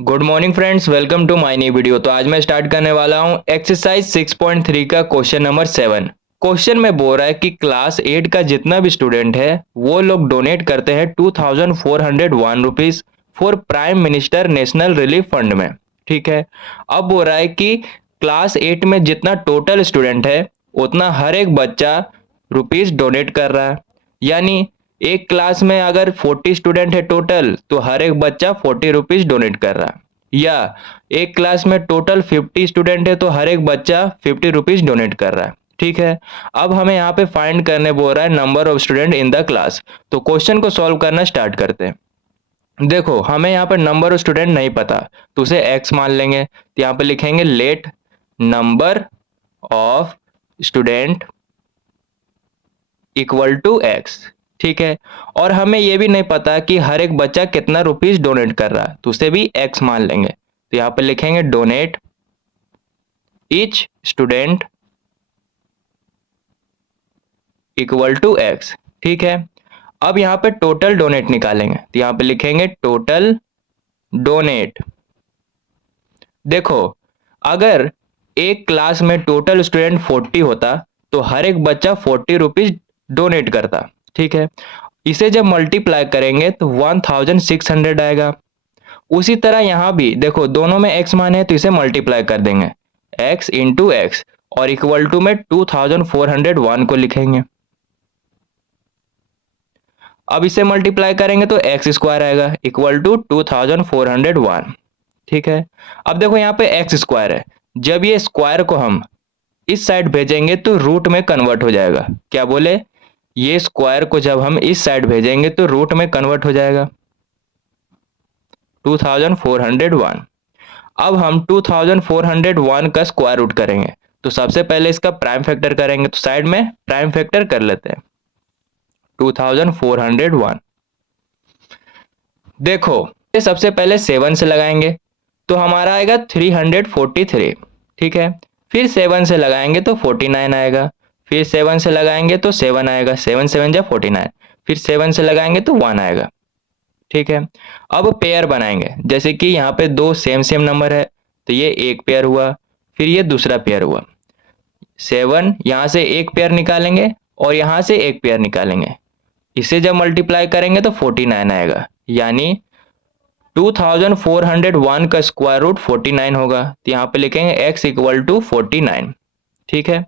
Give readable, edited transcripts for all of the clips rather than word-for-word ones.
Good morning friends, welcome to my new video. तो आज मैं स्टार्ट करने वाला हूं एक्सरसाइज 6.3 का क्वेश्चन नंबर 7। क्वेश्चन में बोल रहा है कि क्लास 8 का जितना भी स्टूडेंट है वो लोग डोनेट करते हैं 2401 rupees for prime minister national relief fund में। ठीक है। अब बोल रहा है कि क्लास 8 में जितना टोटल स्टूडेंट है उतना हर एक बच्चा रुपीज डोनेट कर रहा है। यानी एक क्लास में अगर 40 स्टूडेंट है टोटल तो हर एक बच्चा 40 रुपीज डोनेट कर रहा है। या एक क्लास में टोटल 50 स्टूडेंट है तो हर एक बच्चा 50 रुपीज डोनेट कर रहा है। ठीक है। अब हमें यहाँ पे फाइंड करने बोल रहा है number of student in the class. तो क्वेश्चन को सॉल्व करना स्टार्ट करते हैं। देखो हमें यहाँ पर नंबर ऑफ स्टूडेंट नहीं पता तो उसे एक्स मान लेंगे। तो यहाँ पे लिखेंगे let number of student equal to x. ठीक है। और हमें यह भी नहीं पता कि हर एक बच्चा कितना रुपीज डोनेट कर रहा है तो उसे भी एक्स मान लेंगे। तो यहां पे लिखेंगे denote each student equal to x. ठीक है। अब यहां पे टोटल डोनेट निकालेंगे तो यहां पे लिखेंगे टोटल डोनेट। देखो अगर एक क्लास में टोटल स्टूडेंट 40 होता तो हर एक बच्चा 40 रुपीज डोनेट करता। ठीक है। इसे जब मल्टीप्लाई करेंगे तो 1600 आएगा। उसी तरह यहां भी देखो दोनों में x मान है तो इसे मल्टीप्लाई कर देंगे x इंटू एक्स और इक्वल टू में 2401 को लिखेंगे। अब इसे मल्टीप्लाई करेंगे तो एक्स स्क्वायर आएगा इक्वल टू 2401। ठीक है। अब देखो यहाँ पे एक्स स्क्वायर है, जब ये स्क्वायर को हम इस साइड भेजेंगे तो रूट में कन्वर्ट हो जाएगा। क्या बोले, ये स्क्वायर को जब हम इस साइड भेजेंगे तो रूट में कन्वर्ट हो जाएगा 2401। अब हम 2401 का स्क्वायर रूट करेंगे तो सबसे पहले इसका प्राइम फैक्टर करेंगे। तो साइड में प्राइम फैक्टर कर लेते हैं 2401। देखो ये सबसे पहले 7 से लगाएंगे तो हमारा आएगा 343। ठीक है। फिर 7 से लगाएंगे तो 49 आएगा। फिर 7 से लगाएंगे तो 7 आएगा, 7 7 जा 49। फिर 7 से लगाएंगे तो 1 आएगा। ठीक है। अब पेयर बनाएंगे, जैसे कि यहाँ पे दो सेम सेम नंबर है तो ये एक पेयर हुआ, फिर ये दूसरा पेयर हुआ। 7 यहाँ से एक पेयर निकालेंगे और यहाँ से एक पेयर निकालेंगे। इसे जब मल्टीप्लाई करेंगे तो 49 आएगा। यानी 2401 का स्क्वायर रूट 49 होगा। तो यहाँ पे लिखेंगे x इक्वल टू 49। ठीक है।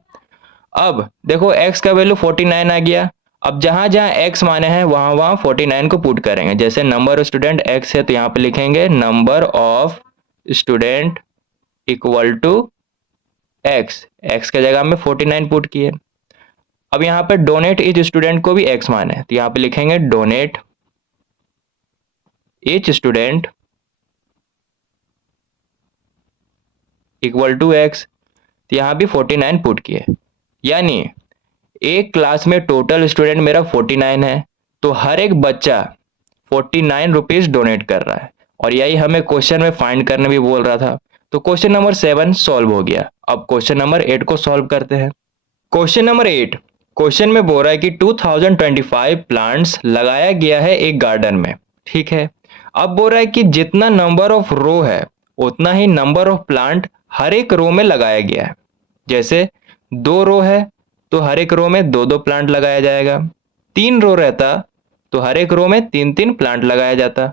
अब देखो x का वैल्यू 49 आ गया। अब जहां जहां x माने हैं वहां वहां 49 को पुट करेंगे। जैसे नंबर ऑफ स्टूडेंट x है तो यहाँ पे लिखेंगे number of student equal to x। x के जगह में 49 पुट किए। अब यहाँ पे डोनेट ईच स्टूडेंट को भी x माने तो यहाँ पे लिखेंगे denote each student equal to x। तो यहाँ भी 49 पुट किए। यानी एक क्लास में टोटल स्टूडेंट मेरा 49 है तो हर एक बच्चा 49 रुपीज डोनेट कर रहा है। और यही हमें क्वेश्चन में फाइंड करने भी बोल रहा था। तो क्वेश्चन नंबर 7 सॉल्व हो गया। अब क्वेश्चन नंबर 8 को सॉल्व करते हैं। क्वेश्चन नंबर 8, क्वेश्चन में बोल रहा है कि 2025 प्लांट्स लगाया गया है एक गार्डन में। ठीक है। अब बोल रहा है कि जितना नंबर ऑफ रो है उतना ही नंबर ऑफ प्लांट हर एक रो में लगाया गया है। जैसे 2 रो है तो हर एक रो में 2 2 प्लांट लगाया जाएगा। 3 रो रहता तो हर एक रो में 3 3 प्लांट लगाया जाता।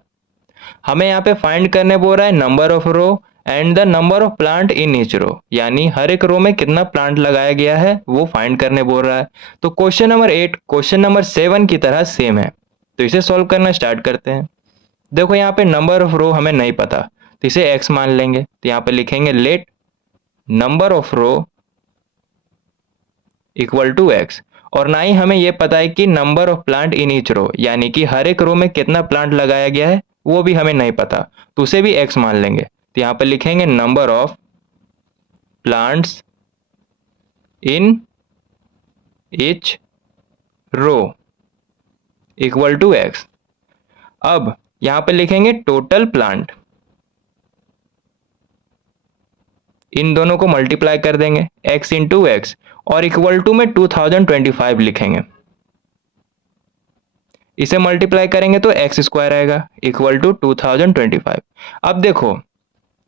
हमें यहाँ पे फाइंड करने बोल रहा है number of row and the number of plant in each row. यानी हर एक रो में कितना प्लांट लगाया गया है वो फाइंड करने बोल रहा है। तो क्वेश्चन नंबर 8 क्वेश्चन नंबर 7 की तरह सेम है। तो इसे सॉल्व करना स्टार्ट करते हैं। देखो यहाँ पे नंबर ऑफ रो हमें नहीं पता तो इसे x मान लेंगे। तो यहाँ पे लिखेंगे let number of row equal to x. और ना ही हमें यह पता है कि number of plant in each row, यानी कि हर एक रो में कितना प्लांट लगाया गया है वो भी हमें नहीं पता तो उसे भी x मान लेंगे। तो यहाँ पे लिखेंगे number of plants in each row equal to x. अब यहाँ पे लिखेंगे टोटल प्लांट, इन दोनों को मल्टीप्लाई कर देंगे x इंटू एक्स और इक्वल टू में 2025 लिखेंगे। इसे मल्टीप्लाई करेंगे तो एक्स स्क्वायर आएगा इक्वल टू 2025। अब देखो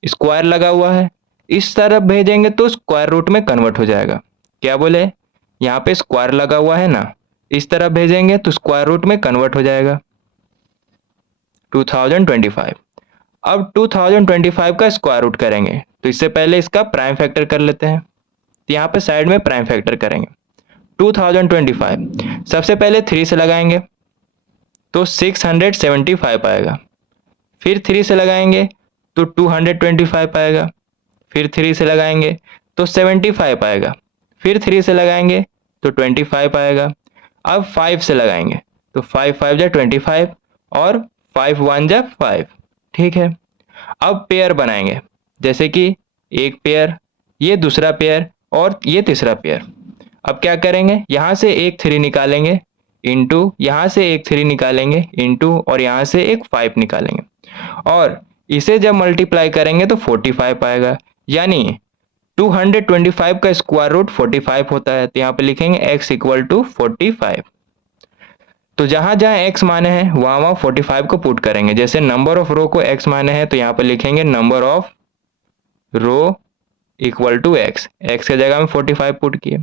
स्क्वायर लगा हुआ है, इस तरफ भेजेंगे तो स्क्वायर रूट में कन्वर्ट हो जाएगा। क्या बोले, यहाँ पे स्क्वायर लगा हुआ है ना, इस तरफ भेजेंगे तो स्क्वायर रूट में कन्वर्ट हो जाएगा। 2025। अब 2025 का स्क्वायर रूट करेंगे तो इससे पहले इसका प्राइम फैक्टर कर लेते हैं, तो यहाँ पे साइड में प्राइम फैक्टर करेंगे। 2025 सबसे पहले 3 से लगाएंगे तो 675 आएगा, फिर 3 से लगाएंगे तो 225 आएगा, फिर 3 से लगाएंगे तो 75 आएगा, फिर 3 से लगाएंगे तो 25 आएगा। अब 5 से लगाएंगे तो 5 5 जा 25 और 5 1 जा 5। ठीक है, अब पेयर बनाएंगे, जैसे कि एक पेयर, ये दूसरा पेयर और ये तीसरा पेयर। अब क्या करेंगे, यहाँ से एक 3 निकालेंगे इंटू, यहाँ से एक 3 निकालेंगे इंटू, और यहाँ से एक 5 निकालेंगे, और इसे जब मल्टीप्लाई करेंगे तो 45 आएगा। यानी 225 का स्क्वायर रूट 45 होता है, तो यहाँ पे लिखेंगे x इक्वल टू 45। तो जहां जहां x माने हैं वहां वहां 45 को पुट करेंगे। जैसे नंबर ऑफ रो को x माने हैं तो यहाँ पे लिखेंगे number of row equal to x, x के जगह में 45 पुट किए।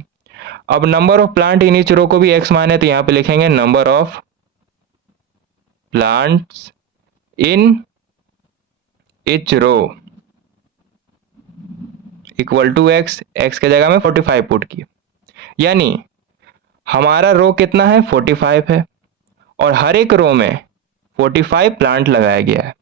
अब number of plant in each row को भी x माने तो यहाँ पे लिखेंगे number of plants in each row equal to x, x के जगह में 45 पुट किए। यानी हमारा रो कितना है, 45 है, और हर एक रो में 45 प्लांट लगाया गया है।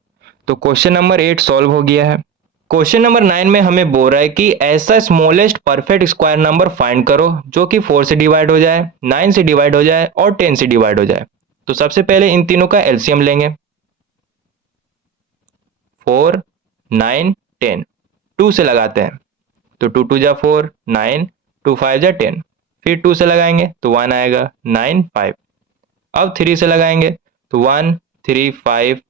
तो क्वेश्चन नंबर 8 सॉल्व हो गया है। क्वेश्चन नंबर 9 में हमें बोल रहा है कि ऐसा smallest perfect square number find करो जो कि 4 से डिवाइड हो जाए, 9 से डिवाइड हो जाए और 10 से डिवाइड हो जाए। तो सबसे पहले इन तीनों का एलसीएम लेंगे, 4 9 10, 2 से लगाते हैं तो 2 2 जा 4, 9, 2 5 जा 10, फिर 2 से लगाएंगे तो 1 आएगा, 9 5। अब 3 से लगाएंगे तो 1 3 5,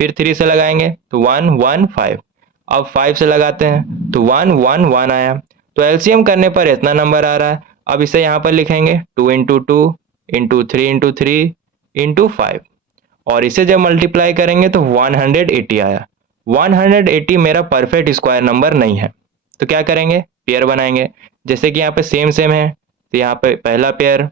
फिर 3 से लगाएंगे तो 1 1 5। अब 5 से लगाते हैं तो 1 1 1 आया। तो एलसीएम करने पर इतना नंबर आ रहा है। अब इसे यहाँ पर लिखेंगे 2 इंटू 2 इंटू 3 इंटू 3 इंटू 5, और इसे जब मल्टीप्लाई करेंगे तो 180 आया। 180 मेरा परफेक्ट स्क्वायर नंबर नहीं है, तो क्या करेंगे, पेयर बनाएंगे। जैसे कि यहाँ पे सेम सेम है तो यहाँ पे पहला पेयर,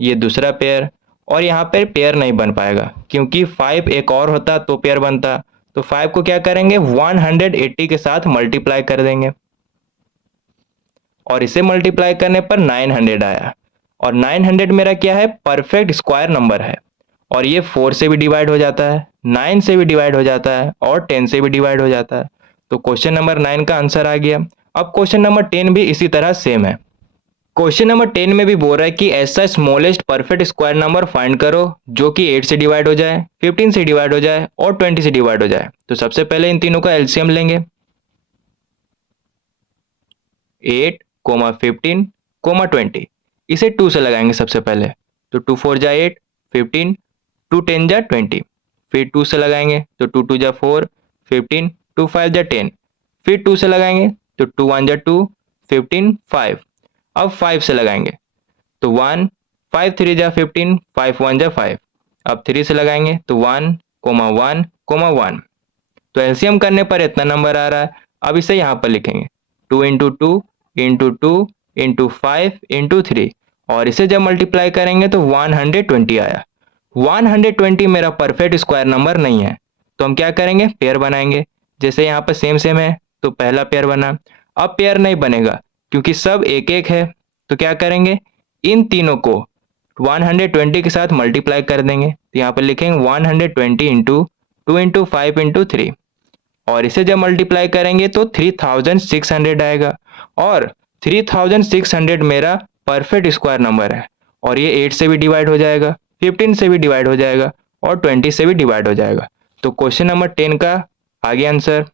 ये दूसरा पेयर, और यहाँ पे पेयर नहीं बन पाएगा क्योंकि 5 एक और होता तो पेयर बनता। तो 5 को क्या करेंगे, 180 के साथ मल्टीप्लाई कर देंगे, और इसे मल्टीप्लाई करने पर 900 आया। और 900 मेरा क्या है, परफेक्ट स्क्वायर नंबर है, और ये 4 से भी डिवाइड हो जाता है, 9 से भी डिवाइड हो जाता है और 10 से भी डिवाइड हो जाता है। तो क्वेश्चन नंबर 9 का आंसर आ गया। अब क्वेश्चन नंबर 10 भी इसी तरह सेम है। क्वेश्चन नंबर 10 में भी बोल रहा है कि ऐसा smallest perfect square number find करो जो कि 8 से डिवाइड हो जाए, 15 से डिवाइड हो जाए और 20 से डिवाइड हो जाए। तो सबसे पहले इन तीनों का एलसीएम लेंगे, 8, 15, 20। इसे 2 से लगाएंगे सबसे पहले, तो 2 4 जा 8, 15, 2 10 जा 20, फिर 2 से लगाएंगे तो 2 2 जा 4, 15, 2 5 जा 10, फिर 2 से लगाएंगे तो 2 1 जा 2, 15 5। अब 5 से लगाएंगे तो 1, 5 3 जा 15, 5 1 जा 5। अब 3 से लगाएंगे तो 1, 1, 1। तो एलसीएम करने पर इतना नंबर आ रहा है। अब इसे यहाँ पर लिखेंगे 2 इंटू 2 इंटू 2 इंटू 5 इंटू 3, और इसे जब मल्टीप्लाई करेंगे तो 120 आया। 120 मेरा परफेक्ट स्क्वायर नंबर नहीं है, तो हम क्या करेंगे, पेयर बनाएंगे। जैसे यहाँ पर सेम सेम है तो पहला पेयर बना। अब पेयर नहीं बनेगा क्योंकि सब एक एक है, तो क्या करेंगे, इन तीनों को 120 के साथ मल्टीप्लाई कर देंगे। तो यहाँ पर लिखेंगे 120 इंटू 2 इंटू 5 इंटू 3, और इसे जब मल्टीप्लाई करेंगे तो 3600 आएगा। और 3600 मेरा परफेक्ट स्क्वायर नंबर है, और ये 8 से भी डिवाइड हो जाएगा, 15 से भी डिवाइड हो जाएगा और 20 से भी डिवाइड हो जाएगा। तो क्वेश्चन नंबर 10 का आ गया आंसर।